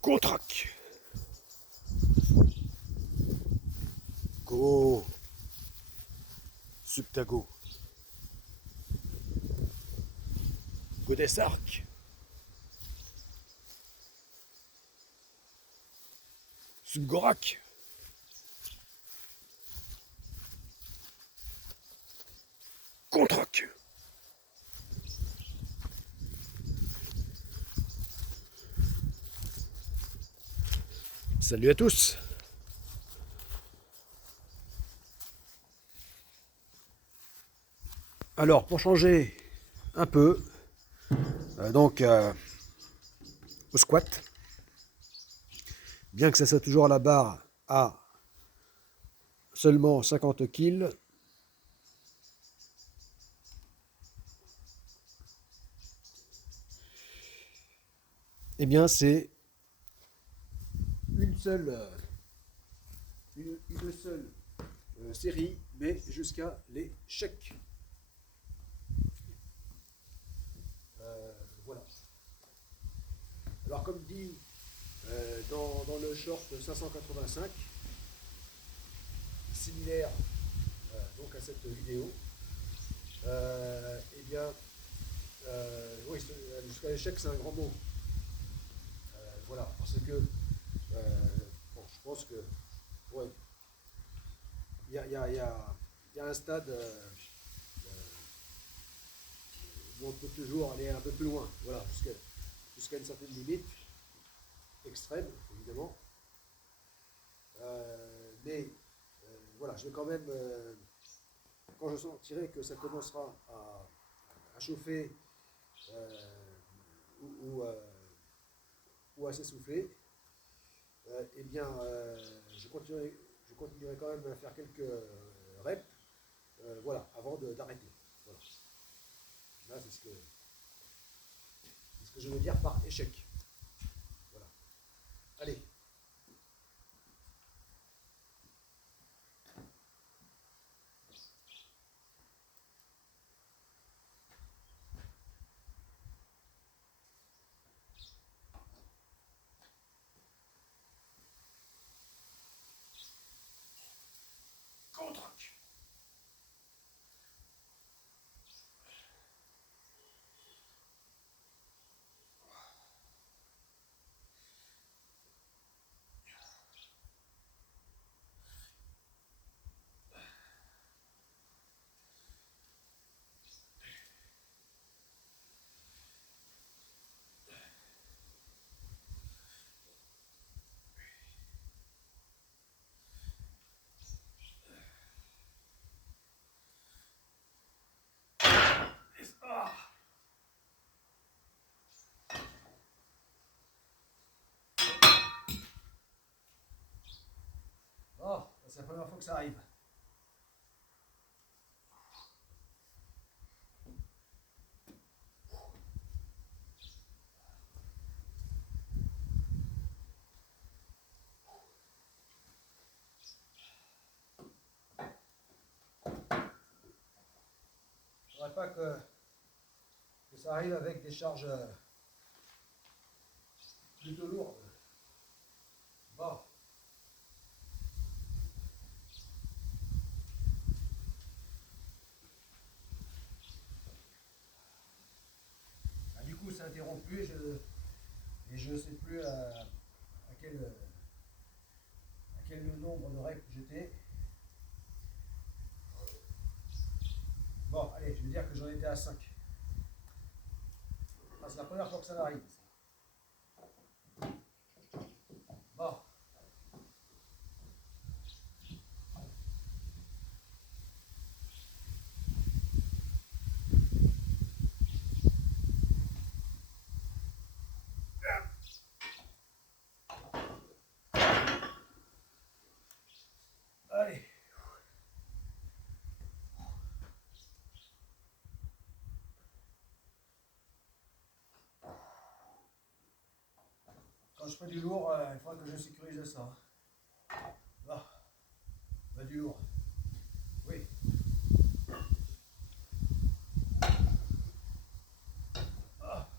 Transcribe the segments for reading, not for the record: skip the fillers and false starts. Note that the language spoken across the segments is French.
Contrac. Go. Subtago. Godesark. Sungorak. Contrac. Salut à tous. Alors, pour changer un peu, au squat, bien que ça soit toujours à la barre à seulement 50 kg, eh bien c'est une seule, série, mais jusqu'à l'échec. Voilà. Alors comme dit dans le short 585, similaire donc à cette vidéo, eh bien, oui, jusqu'à l'échec c'est un grand mot. Voilà, parce que bon, je pense que ouais, il y a un stade où on peut toujours aller un peu plus loin, voilà, jusqu'à une certaine limite, extrême évidemment. Mais voilà, je vais quand même, quand je sentirai que ça commencera à chauffer ou, ou, euh, ou à s'essouffler, eh bien, je continuerai quand même à faire quelques reps, voilà, avant d'arrêter. Voilà. Là, c'est ce que je veux dire par échec. Voilà. Allez. Contrac. Ah. Oh, c'est la première fois que ça arrive. Je ne voudrais pas que ça arrive avec des charges plutôt lourdes. Bon. Ah, du coup, c'est interrompu et je ne sais plus à quel nombre de reps j'étais. Bon, allez, je vais dire que j'en étais à 5. Ah, c'est la première fois que ça m'arrive. Bon. Allez. Quand je fais du lourd, il faudra que je sécurise ça. Ah, bah, du lourd. Oui. Ah.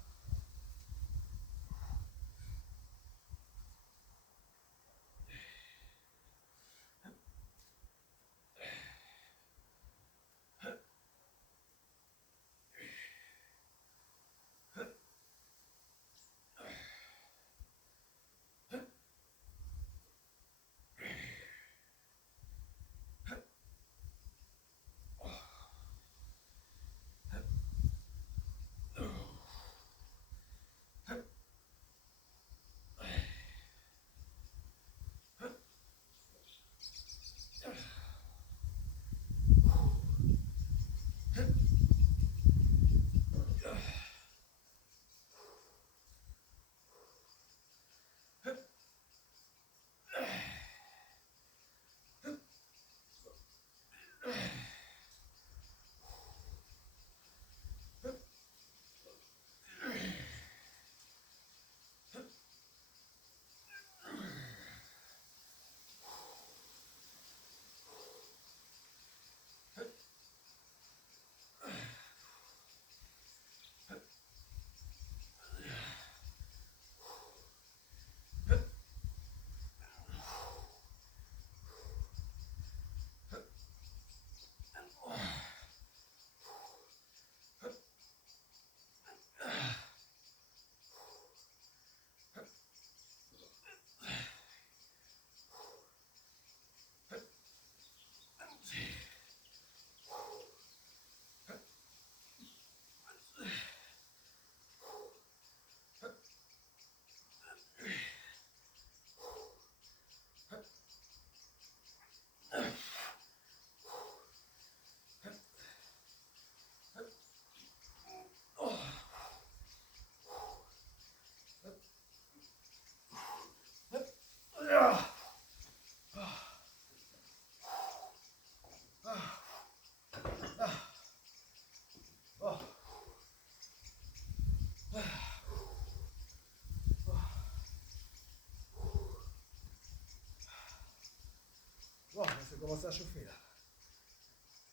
commence à chauffer là.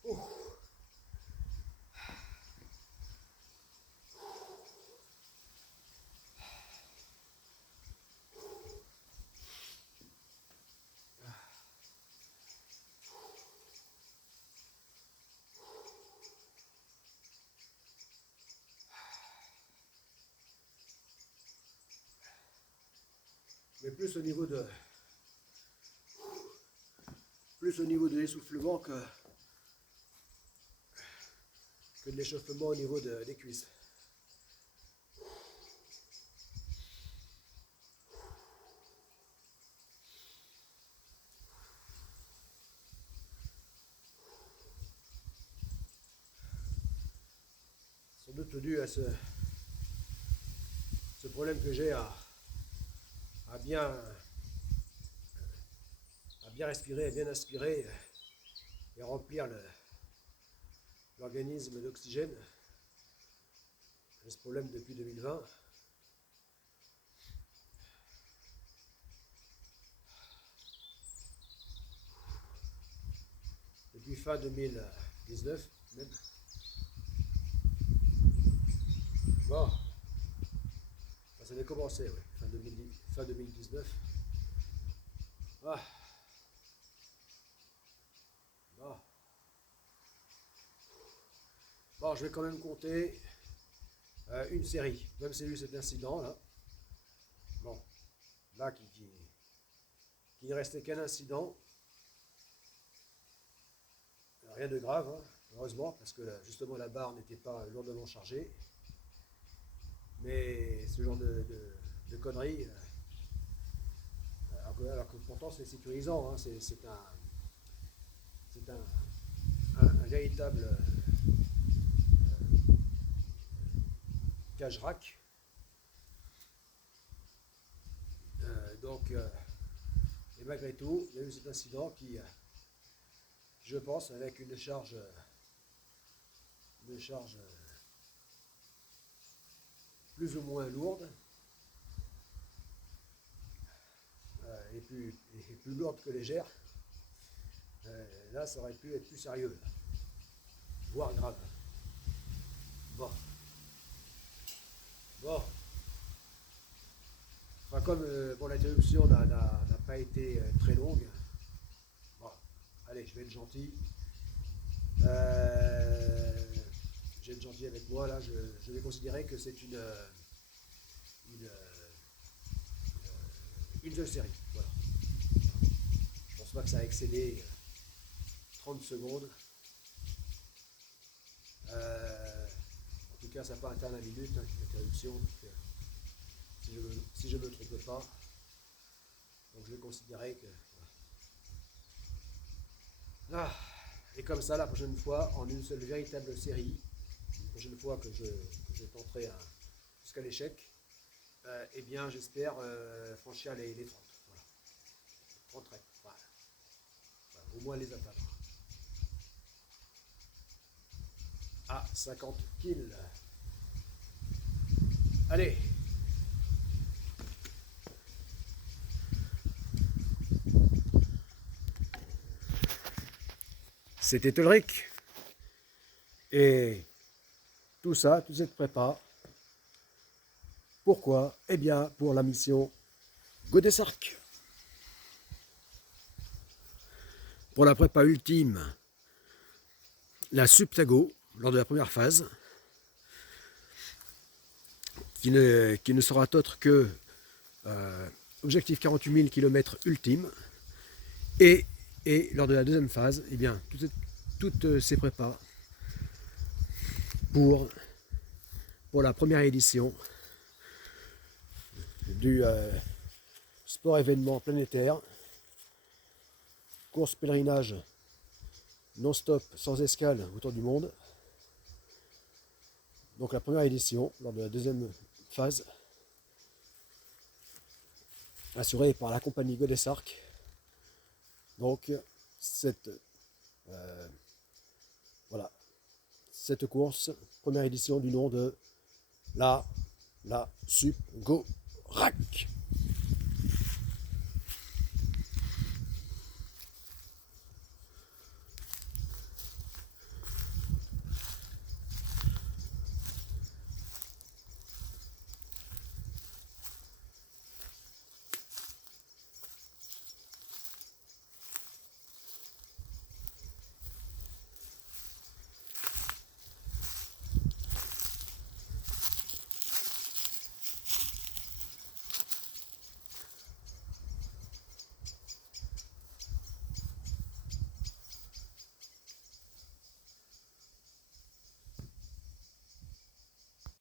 Ouh. Mais plus au niveau de l'essoufflement que de l'échauffement au niveau des cuisses. Sans doute dû à ce problème que j'ai à bien respirer, à bien aspirer et remplir l'organisme d'oxygène. J'ai ce problème depuis 2020. Depuis fin 2019 même. Bon, ça avait commencé, oui, fin 2019. Ah. Bon, je vais quand même compter une série, même si j'ai eu cet incident là. Bon, là qui ne restait qu'un incident. Rien de grave, hein, heureusement, parce que là, justement la barre n'était pas lourdement chargée. Mais ce genre de conneries, alors que pourtant c'est sécurisant, hein, c'est un véritable cage-rack. Et malgré tout, il y a eu cet incident qui, je pense, avec une charge plus ou moins lourde, et plus lourde que légère, là ça aurait pu être plus sérieux, là, voire grave. Bon. Enfin, comme l'interruption n'a pas été très longue, bon, allez, je vais être gentil. Je vais être gentil avec moi, là, je vais considérer que c'est une seule série. Voilà. Je pense pas que ça a excédé 30 secondes. En tout cas, ça n'a pas atteint la minute, hein, l'interruption. Donc, si je ne me trompe pas, donc je vais considérer que. Voilà. Ah, et comme ça, la prochaine fois, en une seule véritable série, la prochaine fois que je tenterai jusqu'à l'échec, eh bien, j'espère franchir les 30. Voilà. 30 traits. Voilà. Voilà. Au moins les atteindre. À 50 kills. Allez. C'était Ulrich. Et tout ça, toute cette prépa, pourquoi? Eh bien, pour la mission Godesarc. Pour la prépa ultime, la Subtago, lors de la première phase, qui ne sera autre que objectif 48 000 km ultime. Et lors de la deuxième phase, eh bien, toutes ces prépas pour la première édition du sport événement planétaire, course pèlerinage non-stop sans escale autour du monde. Donc la première édition, lors de la deuxième phase, assurée par la compagnie Godesarc. Donc cette course, première édition du nom de la Subgo Rack.